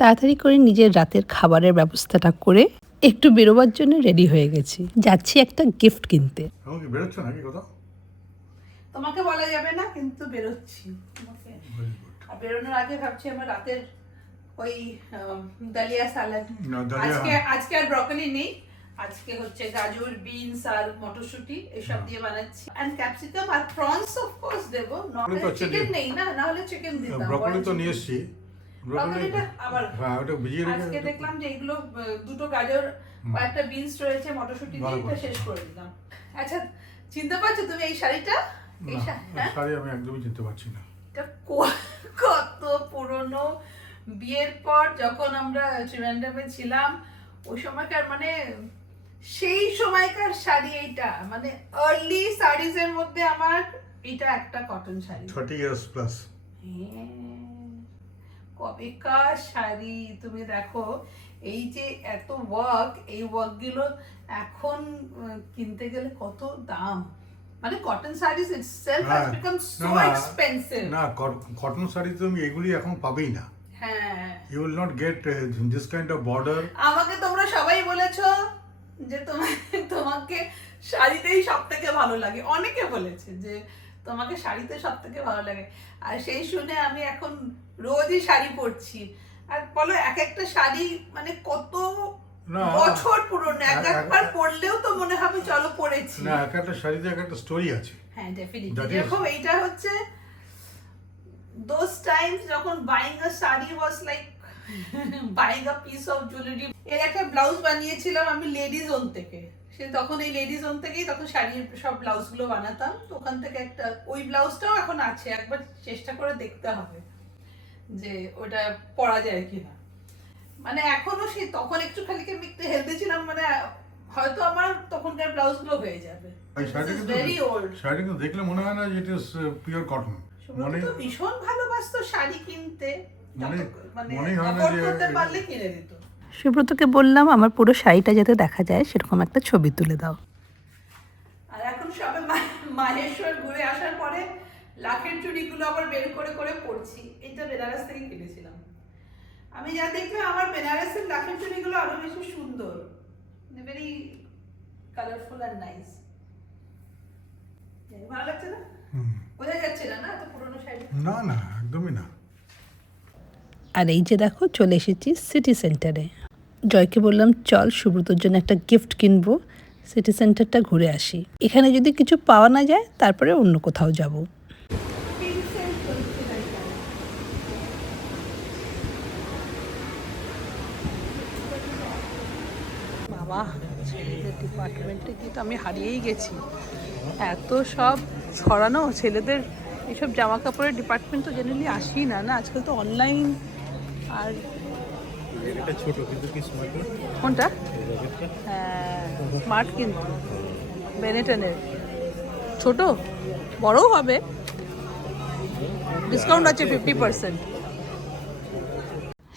তাড়াতাড়ি করে নিজের রাতের খাবারের ব্যবস্থাটা করে একটু বেরোবার জন্য রেডি হয়ে গেছি। যাচ্ছি একটা গিফট কিনতে। বেরোচ্ছ নাকি কোথাও? তোমাকে বলা যাবে না, কিন্তু বেরোচ্ছি। আর বেরোনোর আগে ভাবছি আমার রাতের ওই ডালিয়া স্যালাড। আজকে আর ব্রকলি নেই, আজকে হচ্ছে গাজর, বিনস আর মটরশুঁটি এসব দিয়ে বানাচ্ছি। এন্ড ক্যাপসিকাম আর প্রনস অফ কোর্স দেব। নরমাল চিকেন নেই না, না হলে চিকেন দিতাম। ব্রকলি তো নিয়ে এসেছি। ব্রকলিটা আবার ওটা ভিজিয়ে রেখে আজকে দেখলাম যে এগুলো দুটো গাজর, কয়েকটা বিনস রয়েছে, মটরশুঁটি দিয়ে এটা শেষ করে দিলাম। আচ্ছা, চিনতে পারছো তুমি এই শাড়িটা? এই শাড়ি আমি একদমই চিনতে পারছি না। এটা কত পুরনো, বিয়ের পর যখন আমরা ট্রিভেন্ড্রামে ছিলাম ওই সময়কার, মানে সেই সময়কার শাড়ি এইটা, মানে আর্লি শাড়িজ এর মধ্যে আমার এটা একটা কটন শাড়ি। 30 years plus. কবেকার শাড়ি তুমি দেখো, এই যে এত ওয়ার্ক, এই ওয়ার্ক গুলো এখন কিনতে গেলে কত দাম। মানে cotton saris itself has become so expensive. না, কটন শাড়ি তুমি এগুলি এখন পাবেই না। হ্যাঁ, you will not get this kind of border. আমাকে তোমরা সবাই বলেছো যে তোমাকে শাড়িতেই সবথেকে ভালো লাগে, অনেকে বলেছে যে তোমাকে শাড়িতে সবথেকে ভালো লাগে। আর সেই শুনে আমি এখন রোজই শাড়ি পরছি। আর বলো, এক একটা শাড়ি মানে কত বছর পুরনো, একবার পরলেও তো মনে হবে চলো পরেছি। না, এক একটা শাড়িতে এক একটা স্টোরি আছে। হ্যাঁ, ডেফিনেটলি। যেরকম এইটা হচ্ছে those times যখন buying a sari was like buying a piece of jewelry। এর একটা ব্লাউজ বানিয়েছিলাম আমি লেডিজ ওন থেকে। সে তখন এই লেডিজ ওন থেকেই তখন শাড়ির সব ব্লাউজগুলো বানাতাম। তো ওখান থেকে একটা ওই ব্লাউজটাও এখন আছে, একবার চেষ্টা করে দেখতে হবে যে ওটা পরা যায় কিনা। মানে এখনো সেই তখন একটু খালি একটু হেলদি ছিলাম, মানে হয়তো আমার তখনকার ব্লাউজগুলো হয়ে যাবে। শাড়িটা দেখলে মনে হয় না যে ইট ইজ পিওর কটন। মানে তো ভীষণ ভালোবাসতো শাড়ি কিনতে, মনে হয় না যে করতে পারলে কিনে দিত। সুব্রতকে বললাম আমার পুরো শাড়িটা যাতে দেখা যায় সেরকম একটা ছবি তুলে দাও। আর এখন সবে মাহেশ্বর ঘুরে আসার পরে লাখের চুড়িগুলো আবার বের করে করে পরছি। এটা বেনারস থেকে কিনেছিলাম। আমি যা দেখলাম আমার বেনারসের লাখের চুড়িগুলো আরো বেশি সুন্দর, ভেরি কালারফুল আর নাইস। ভালো লাগছে না? বোঝা যাচ্ছে না না এত পুরনো শাড়ি? না না, একদমই না। আর এই যে দেখো, চলে এসেছি সিটি সেন্টারে। জয়কে বললাম চল সুব্রতর জন্য একটা গিফট কিনবো, সিটি সেন্টারটা ঘুরে আসি। এখানে যদি কিছু পাওয়া না যায় তারপরে অন্য কোথাও যাব। বাবা, ছেলেদের ডিপার্টমেন্টে গিয়ে তো আমি হারিয়েই গেছি। এত সব ছড়ানো ছেলেদের এইসব জামা কাপড়ের ডিপার্টমেন্ট তো জেনারেলি আসি না, না আজকাল তো অনলাইন। আর এটা ছোট কিন্তু কি স্মার্ট? কোনটা? হ্যাঁ, স্মার্ট কিন্তু বেনেটনের ছোট, বড়ও হবে, ডিসকাউন্ট আছে 50%।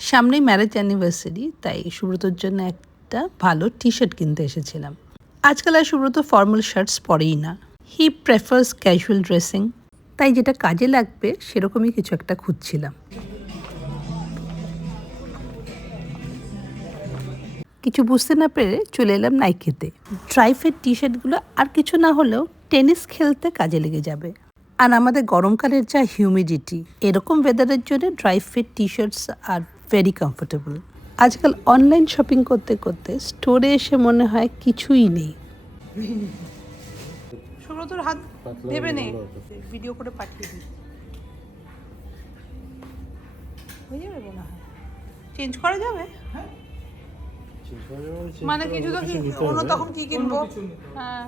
সামনেই ম্যারেজ অ্যানিভার্সারি, তাই সুব্রতর জন্য একটা ভালো টি শার্ট কিনতে এসেছিলাম। আজকাল আর সুব্রত ফর্মাল শার্টস পরেই না, হি প্রেফার্স ক্যাজুয়াল ড্রেসিং। তাই যেটা কাজে লাগবে সেরকমই কিছু একটা খুঁজছিলাম। কিছু বুঝতে না পেরে চলে এলাম নাইকিতে। ড্রাই ফিট টি শার্টগুলো আর কিছু না হলেও টেনিস খেলতে কাজে লেগে যাবে। আর আমাদের গরমকালের যা হিউমিডিটি, এরকম ওয়েদারের জন্য ড্রাই ফিট টি শার্টস আর ভেরি কমফোর্টেবল। আজকাল অনলাইন শপিং করতে করতে স্টোরে এসে মনে হয় কিছুই নেই। সুব্রতর হাত দেবে নেই, ভিডিও করে পাঠিয়ে দিই, হয়ে যাবে মনে হয়। চেঞ্জ করা যাবে? মানে কিছু তো অন্য তখন কি কিনবো? হ্যাঁ,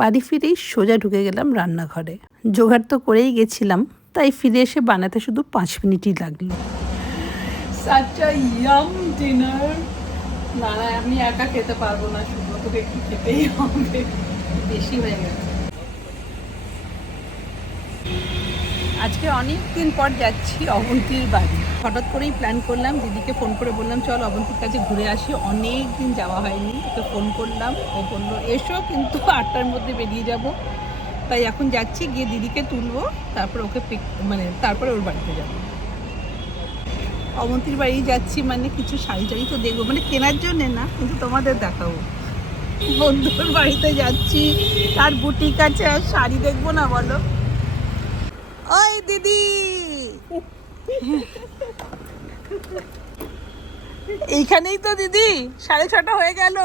বাড়ি ফিরেই সোজা ঢুকে গেলাম রান্নাঘরে। জোগাড় তো করেই গেছিলাম, তাই ফিরে এসে বানাতে শুধু 5 মিনিটই লাগলো। Such a yum dinner. না না, আমি একা খেতে পারবো না, সুব্রতকে একটু খেতেই হবে, বেশি হয়ে গেছে। আজকে অনেক দিন পর যাচ্ছি অবন্তীর বাড়ি। হঠাৎ করেই প্ল্যান করলাম, দিদিকে ফোন করে বললাম চল অবন্তীর কাছে ঘুরে আসি, অনেক দিন যাওয়া হয়নি। ওকে ফোন করলাম, ও বললো এসো, কিন্তু 8টার মধ্যে বেরিয়ে যাব। তাই এখন যাচ্ছি, গিয়ে দিদিকে তুলবো, তারপর ওকে তারপরে ওর বাড়িতে যাবো। অবন্তীর বাড়ি যাচ্ছি মানে কিছু শাড়ি টাড়ি তো দেখবো, মানে কেনার জন্যে না, কিন্তু তোমাদের দেখাবো। বন্ধুর বাড়িতে যাচ্ছি, তার বুটিক আছে, আর শাড়ি দেখবো না বলো? ওই দিদি, এইখানেই তো দিদি, 6:30 হয়ে গেল।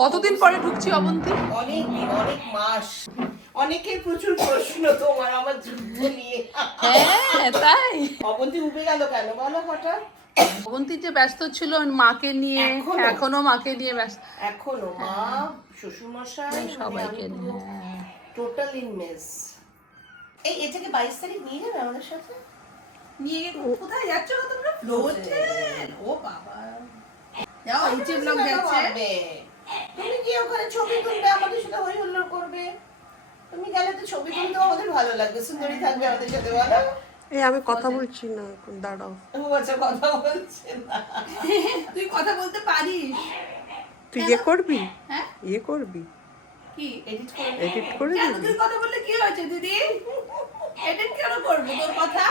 কতদিন পরে ঢুকছি অবন্তী? অনেক দিন, অনেক মাস, অনেকের প্রচুর প্রশ্ন তোমার আমার যুদ্ধ নিয়ে। হ্যাঁ তাই। অবন্তী উবে গেল কেন বলো হঠাৎ? অবন্তী যে ব্যস্ত ছিল মাকে নিয়ে, এখনো? এখনো মাকে নিয়ে ব্যস্ত। এখনো মা, শ্বশুরমশাই, সবাইকে আমি নিয়ে। Total in mess. এই এটাকে 22 তারিখ নিয়ে যাবে আমাদের সাথে? নিয়ে গিয়ে কোথায় যাচ্ছ তোমরা? হোটেল। ও বাবা, যাও এইচে ব্লগ যাচ্ছে। ভাববে, তুমি কি ওখানে ছবি তুলবে, আমাদের সাথে হই হুল্লোড় করবে? তুমি গেলে তো ছবি তুলতেও আমাদের ভালো লাগবে, সুন্দরী থাকবে আমাদের সাথে, বলো? এই আমি কথা বলছি না, এখন দাঁড়াও। ও আচ্ছা, কথা বলছে না। তুই কথা বলতে পারিস? তুই ইয়ে করবি, হ্যাঁ ইয়ে করবি, কি এডিট করে এডিট করে কেন দিবি। তুই কথা বললে কি হয়েছে দিদি? এডিট কেন করবো তোর কথা?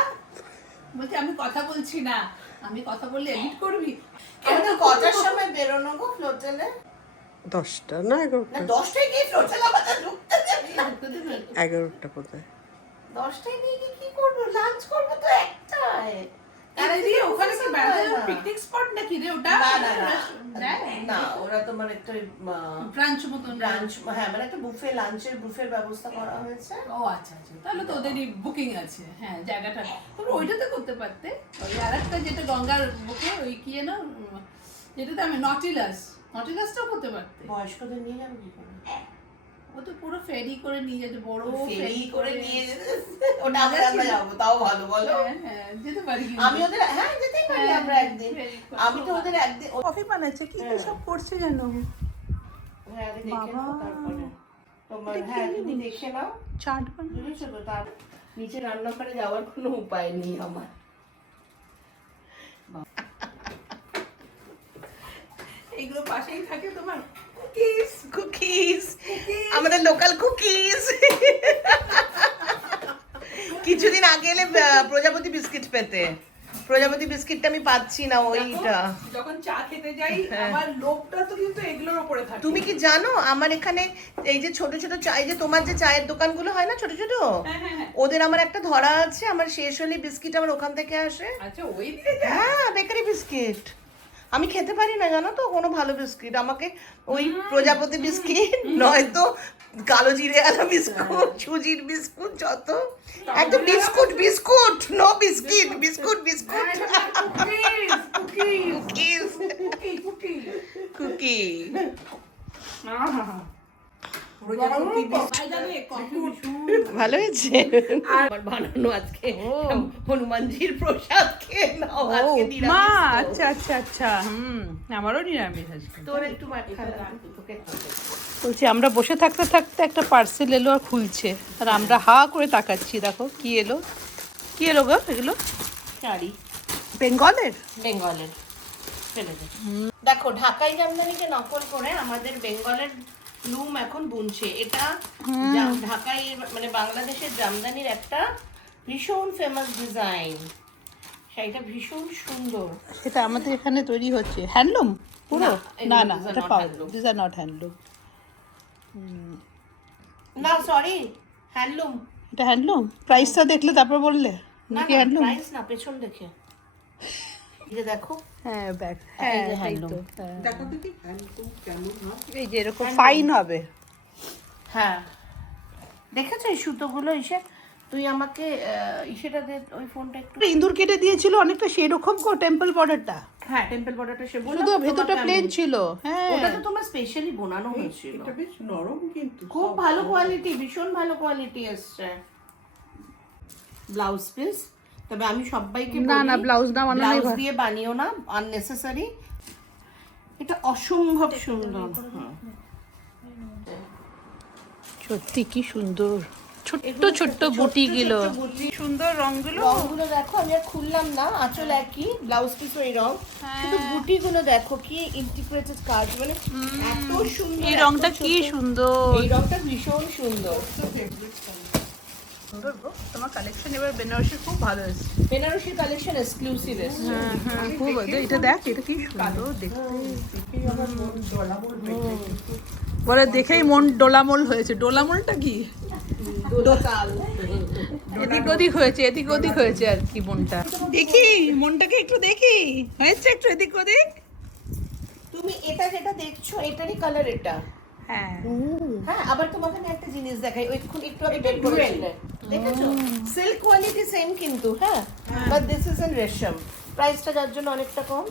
বলছি আমি কথা বলছি না, আমি কথা বললে এডিট করবি? আমাদের কটার সময় বেরোনো গো ফ্লোটেলে? 10টা না না 11টা? 10টায় গিয়ে ফ্লোটেল আমাদের ঢুকতে দেবে। 11টা কোথায়? 10টায় নিয়ে গিয়ে কি করবো? লাঞ্চ করবো তো একটায়। আরে দিদি ওখানে কি বেড়াতে পিকনিক স্পট নাকি রে ওটা? না না না দেখ না, ওরা তো মানে একটা ব্রাঞ্চ মতন। লাঞ্চ, হ্যাঁ মানে একটা বুফে, লাঞ্চের বুফের ব্যবস্থা করা হয়েছে। ও আচ্ছা আচ্ছা, তাহলে তো ওদেরই বুকিং আছে। হ্যাঁ জায়গাটা তোমরা ওইটাতে করতে পারতে। ওই আরেকটা যেটা গঙ্গার বুকে, ওই কি না যেটাতে আমি নটিলাসটাও করতে পারতে। বয়স্কদের নিয়ে যাবে কি করে? ও তো পুরো ফেরি করে নিয়ে যেতে, বড় ফেরি করে নিয়ে যেতে, ওটা আমরা যাবো, তাও ভালো বলো। হ্যাঁ হ্যাঁ যেতে পারি। আমি ওদের, হ্যাঁ যেতেই পারি আমরা একদিন। আমি তো ওদের একদিন, কফি বানাচ্ছে, কি কি সব করছে জানো? হ্যাঁ আগে দেখে নাও তারপরে তোমার, হ্যাঁ তুমি দেখে নাও, চাট বানাচ্ছে। বুঝেছো তো? তার নিচে রান্নাঘরে যাওয়ার কোনো উপায় নেই আমার। এইগুলো পাশেই থাকে তোমার কুকিজ। কুকিজ, আমাদের লোকাল কুকিজ। কিছুদিন আগে এলে প্রজাপতি বিস্কিট পেতে, প্রজাপতি বিস্কিটটা আমি পাচ্ছি না ওইটা। যখন চা খেতে যাই আমার লোভটা তো কিন্তু এগুলোর উপরে থাকে। তুমি কি জানো আমার এখানে এই যে ছোট ছোট চা, এই যে তোমার যে চায়ের দোকানগুলো হয় না ছোট ছোট, ওদের আমার একটা ধরা আছে, আমার শেষ হলে বিস্কিট আমার ওখান থেকে আসে। আচ্ছা ওই দিয়ে যায়। হ্যাঁ বেকারি বিস্কিট আমি খেতে পারি না জানো তো, কোনো ভালো বিস্কিট আমাকে ওই প্রজাপতি বিস্কিট, নয়তো কালো জিরে আলা বিস্কুট, সুজির বিস্কুট, যত একদম biscuit biscuit, no biscuit, biscuit biscuit, cookies cookie. ভালো হয়েছে আমার বানানো আজকে হনুমানজির প্রসাদ খেয়ে নাও, আজকে মা নিরামিষ তো। আচ্ছা আচ্ছা আচ্ছা, আমারও নিরামিষ আজকে। তোর একটু মাখা তোকে খাবে। বলছি আমরা বসে থাকতে থাকতে একটা পার্সেল এলো আর খুলছে, আর আমরা হা করে তাকাচ্ছি। দেখো কি এলো, কি এলো গো এগুলো? শাড়ি বেঙ্গলের? বেঙ্গলের, ফেলে দে। দেখো ঢাকাই জামদানিকে নকল করে আমাদের বেঙ্গলের লুম এখন বুনছে। এটা ঢাকাই মানে বাংলাদেশের জামদানির একটা ভীষণ ফেমাস ডিজাইন, শাড়িটা ভীষণ সুন্দর। সেটা আমাদের এখানে তৈরি হচ্ছে হ্যান্ডলুম পুরো? না, না না, these are এটা not পাওয়া, handloom. This are not handloom. না সরি, হ্যান্ডলুম এটা হ্যান্ডলুম? প্রাইসটা দেখলে তারপর বললে না, নাকি হ্যান্ডলুম? প্রাইস না, পেছন দেখে এই যে দেখো। হ্যাঁ ব্যাগ, এই হ্যাঁ যে তাই handloom। তো, হ্যাঁ। দেখো দেখি হ্যান্ডলুম কেমন হয়। এই যে এরকম ফাইন হবে। হ্যাঁ দেখেছো এই সুতোগুলো এসে? তুই আমাকে ইসেটা দে, ওই ফোনটা একটু। ইন্দুর কেটে দিয়েছিল অনেকটা সেরকম গো, টেম্পল বর্ডারটা, হ্যাঁ টেম্পল বর্ডারটা সে বললাম শুধু তো ভেতরটা তোমাকে প্লেন আমি। ছিল। হ্যাঁ ওটা তো তোমার স্পেশালি বোনানো হয়েছিল, এটা বেশ নরম কিন্তু, খুব ভালো কোয়ালিটি, ভীষণ ভালো কোয়ালিটি এসছে। ব্লাউজ পিস, তবে আমি সবাইকে না না, ব্লাউজ না বানানোই ব্লাউজ ভালো। দিয়ে বানিও না, আননেসেসারি। এটা অসম্ভব সুন্দর। সত্যি কি সুন্দর, ছোট্ট ছোট্ট বুটিগুলো সুন্দর রংগুলো রংগুলো দেখো, আমি আর খুললাম না, আঁচল একই, ব্লাউজ পিস ওই রং, কিন্তু বুটিগুলো দেখো কি ইন্টিগ্রেটেড কাজ, মানে এত সুন্দর। এই এত রংটা কি ছোট। সুন্দর এই রংটা ভীষণ সুন্দর। সুন্দর গো, তোমার কালেকশন এবার বেনারসি খুব ভালো এসেছে। বেনারসি কালেকশন এক্সক্লুসিভ এসছে। হ্যাঁ খুব এটা দেখ, এটা কি সুন্দর দেখতে। বলে দেখেই মন ডোলামোল হয়েছে। ডোলামোলটা কি? দোতাল। এদিক ওদিক হয়েছে, এদিক ওদিক হয়েছে আর কি মনটা। দেখি মনটাকে একটু দেখি, হয়েছে একটু এদিক ওদিক। তুমি এটা যেটা দেখছো এটারই কালার এটা। হ্যাঁ হ্যাঁ, আবার তোমাকে আমি একটা জিনিস দেখাই, ওইক্ষুনি একটু আগে বের করেছিলে, দেখেছো? সিল্ক কোয়ালিটি সেম কিন্তু, হ্যাঁ, বাট দিস ইজ ইন রেশম। প্রাইসটা যার জন্য অনেকটা কম,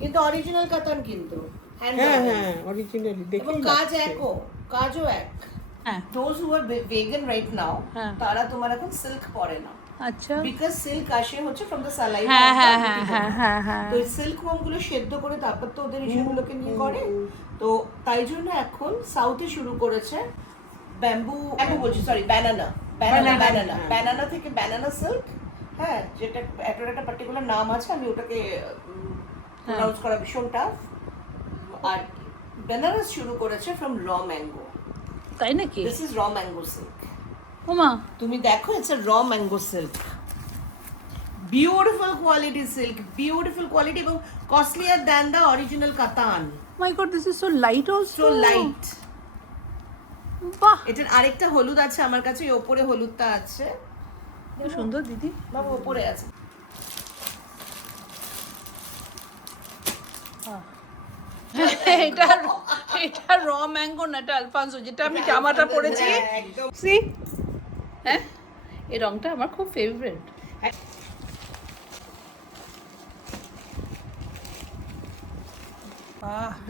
কিন্তু অরিজিনাল কাতান কিন্তু, হ্যান্ড হ্যাঁ হ্যাঁ অরিজিনালি দেখে এবং কাজ একও, কাজও এক। হ্যাঁ those who are vegan right now, হ্যাঁ। তারা তোমার এখন সিল্ক পরে না, আচ্ছা বিকজ সিল্ক আসে হচ্ছে ফ্রম দ্য সালাইভা। হ্যাঁ হ্যাঁ হ্যাঁ হ্যাঁ হ্যাঁ হ্যাঁ তো সিল্ক ওয়ার্ম গুলো সেদ্ধ করে তারপর তো ওদের ইস্যুগুলোকে নিয়ে করে, তো তাই জন্য এখন সাউথে শুরু করেছে ব্যাম্বু বলছি, সরি, ব্যানানা থেকে ব্যানানা সিল্ক, হ্যাঁ, যেটা একটা পার্টিকুলার নাম আছে, আমি ওটাকে প্রনাউন্স করা ভীষণ টাফ। আর বেনারস শুরু করেছে ফ্রম র ম্যাঙ্গো। তাই নাকি? This is raw mango silk. ওমা তুমি দেখো, it's a raw mango silk, beautiful quality silk, beautiful quality এবং costlier than the original katan. My god, this is so light also. So light. বাহ এটার আরেকটা হলুদ আছে আমার কাছে, এই ওপরে হলুদটা আছে, কি সুন্দর দিদি। বাবা ওপরে আছে। এটা এটা র ম্যাঙ্গো না, এটা আলফানসো, যেটা আমি জামাটা পরেছি। একদম। সি হ্যাঁ, এই রংটা আমার খুব favourite.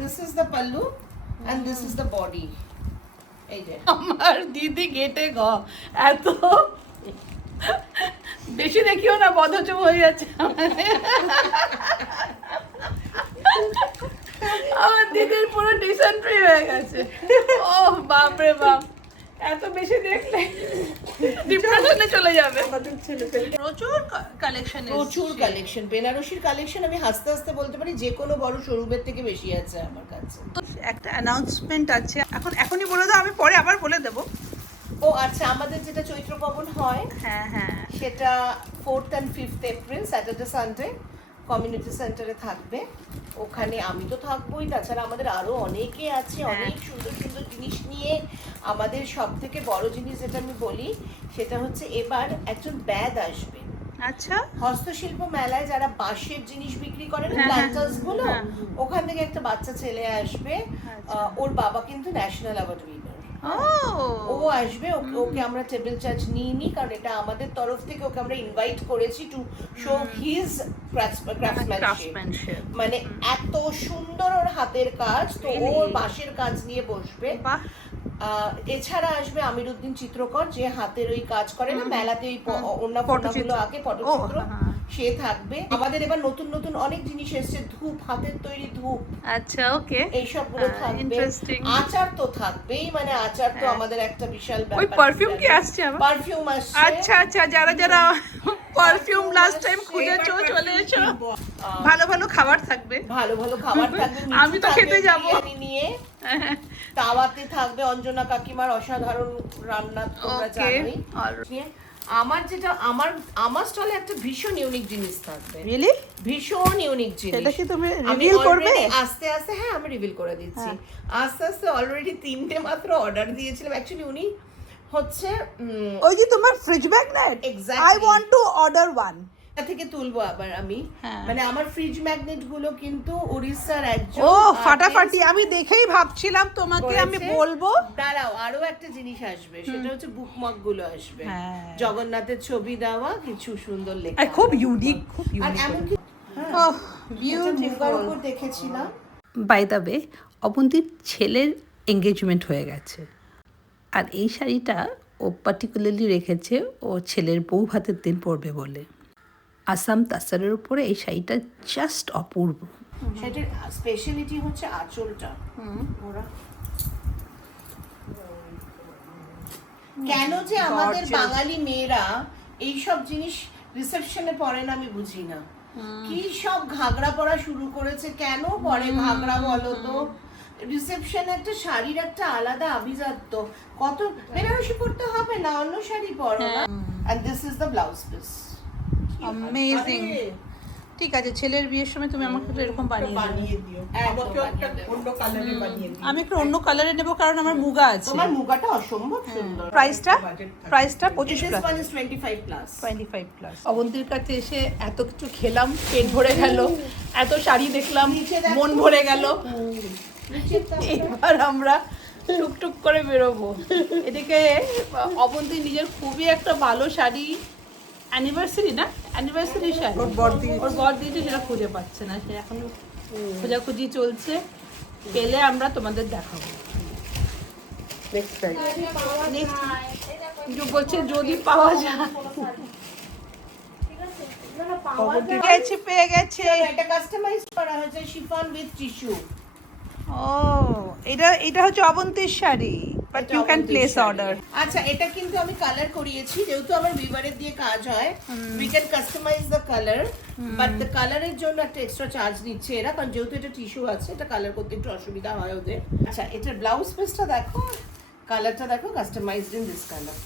This is the pallu and this is the body. এই যে আমার দিদি গেটে গ এত বেশি দেখিও না, বদহজম হয়ে যাচ্ছে আমার দিদির পুরো ডিসেন্ট্রি হয়ে গেছে। ও বাপ রে বাপ, এত বেশি দেখলে ডিপ্রেশনে চলে যাবে। প্রচুর কালেকশন, প্রচুর কালেকশন, বেনারসির কালেকশন আমি হাসতে হাসতে বলতে পারি যে কোনো বড় শোরুমের থেকে বেশি আছে আমার কাছে। একটা অ্যানাউন্সমেন্ট আছে, এখনই বলে দাও, আমি পরে আবার বলে দেবো। ও আচ্ছা, আমাদের যেটা চৈত্র পাবন হয় হ্যাঁ হ্যাঁ সেটা 4th and 5th April Saturday Sunday community সেন্টারে থাকবে। ওখানে আমি তো থাকবোই, তাছাড়া আমাদের আরো অনেকে আছে, অনেক সুন্দর সুন্দর জিনিস নিয়ে। আমাদের সব থেকে বড় জিনিস যেটা আমি বলি সেটা হচ্ছে এবার একজন ব্যাদ আসবে। আচ্ছা হস্তশিল্প মেলায় যারা বাঁশের জিনিস বিক্রি করে না, হ্যাঁ, প্ল্যান্টার্স গুলো, হ্যাঁ। ওখান থেকে একটা বাচ্চা ছেলে আসবে। ওর বাবা কিন্তু ন্যাশনাল অ্যাওয়ার্ড উইনার। ও আসবে, ওকে আমরা টেবিল চার্জ নিইনি, কারণ এটা আমাদের তরফ থেকে ওকে আমরা ইনভাইট করেছি টু শো হিজ ক্রাফটসম্যানশিপ। মানে এত সুন্দর ওর হাতের কাজ, তো ওর বাঁশের কাজ নিয়ে বসবে। এছাড়া আসবে আমিরুদ্দিন চিত্রকর, যে হাতের ওই কাজ করে না মেলাতে, ওই অন্য ফটোগুলো আঁকে, পটচিত্র, সে থাকবে। আমাদের এবার নতুন নতুন অনেক জিনিস এসেছে, ধূপ, হাতের তৈরি ধূপ, আচ্ছা ওকে, এইসব গুলো থাকবে। ইন্টারেস্টিং। আচার তো থাকবেই, মানে আচার তো আমাদের একটা বিশাল ব্যাপার। ওই পারফিউম কি আসছে আবার? পারফিউম আসছে। আচ্ছা আচ্ছা, যারা যারা পারফিউম লাস্ট টাইম খুঁজেছো চলে এসো। ভালো ভালো খাবার থাকবে, ভালো ভালো খাবার থাকবে। আমি তো খেতে যাবো। বিরিয়ানি নিয়ে তাওয়াতে থাকবে অঞ্জনা কাকিমার অসাধারণ রান্না, তোমরা জানোই। আমার যেটা আমার স্টলে একটা ভীষণ ইউনিক জিনিস থাকবে, রিয়েলি ভীষণ ইউনিক জিনিস। সেটা কি তুমি আমি রিভিল করবে? আস্তে আস্তে, হ্যাঁ আমি রিভিল করে দিচ্ছি। আস্তে আস্তে অলরেডি 3টে মাত্র অর্ডার দিয়েছিলাম। অ্যাকচুয়ালি উনি হচ্ছে ওই যে তোমার fridge magnet, Exactly. I want to order one. এটা থেকে তুলবো আবার আমি। হ্যাঁ। মানে আমার ফ্রিজ ম্যাগনেট গুলো কিন্তু উড়িষ্যার একজন ও artist ফাটাফাটি, আমি দেখেই ভাবছিলাম তোমাকে আমি করেছে। বলবো। দাঁড়াও, আরো একটা জিনিস আসবে, সেটা হচ্ছে বুকমার্ক গুলো আসবে, হ্যাঁ। জগন্নাথের ছবি দেওয়া কিছু সুন্দর লেখা। খুব ইউনিক, খুব আর ইউনিক। এমনকি ঠেকার উপর দেখেছিলাম। বাই দ্য ওয়ে, অবন্তীর ছেলের এঙ্গেজমেন্ট হয়ে গেছে, আর এই শাড়িটা ও পার্টিকুলারলি রেখেছে ও ছেলের বউ ভাতের দিন পরবে বলে। আসাম তাসারের উপরে এই শাড়িটা জাস্ট অপূর্ব। সেটার স্পেশালিটি হচ্ছে আঁচলটা। ওরা কেন যে আমাদের Gorgeous. বাঙালি মেয়েরা এই সব জিনিস রিসেপশনে পরে না আমি বুঝি না। কি সব ঘাগরা পরা শুরু করেছে, কেন পরে ঘাগরা বলো তো? রিসেপশনে একটা শাড়ির একটা আলাদা আভিজাত্য, কত বেনারসি পরতে হবে না, অন্য শাড়ি পরো না। And this is the blouse piece. Amazing. ঠিক আছে, ছেলের বিয়ের সময় তুমি আমাকে একটু এরকম বানিয়ে দেবে। বানিয়ে দিও আমাকে একটা অন্য কালারে বানিয়ে দিও আমি একটু অন্য কালারে নেব কারণ আমার মুগা আছে। তোমার মুগাটা অসম্ভব সুন্দর। প্রাইসটা 25 This plus, one is 25 plus. 25 plus. অবন্তীর কাছে এসে এত কিছু খেলাম, পেট ভরে গেল, এত শাড়ি দেখলাম, মন ভরে গেল। এবার আমরা টুকটুক করে বেরোবো। এদিকে অবন্তী নিজের খুবই একটা ভালো শাড়ি, অ্যানিভার্সারি না, অ্যানিভার্সারি শাড়ি ওর বর দিয়েছে, সেটা খুঁজে পাচ্ছে না, সে এখন খোঁজাখুঁজি চলছে। পেলে আমরা তোমাদের দেখাবো নেক্সট টাইম নেক্সট। বলছে যদি পাওয়া যায়। পেয়ে গেছে। এটা কাস্টমাইজ করা হয়েছে শিফন উইথ টিস্যু। ও, এটা হচ্ছে অবন্তীর sari, but you can place order. আচ্ছা, এটা কিন্তু আমি কালার করিয়েছি, যেহেতু আমার উইভারের দিয়ে কাজ হয়, we can customize the colour, but the কালারের জন্য একটা এক্সট্রা চার্জ নিচ্ছে এরা, কারণ যেহেতু এটা টিস্যু আছে, এটা কালার করতে একটু অসুবিধা হয় ওদের। আচ্ছা, এটার ব্লাউজ পিসটা দেখো, কালারটা দেখো, কাস্টমাইজড ইন দিস কালার।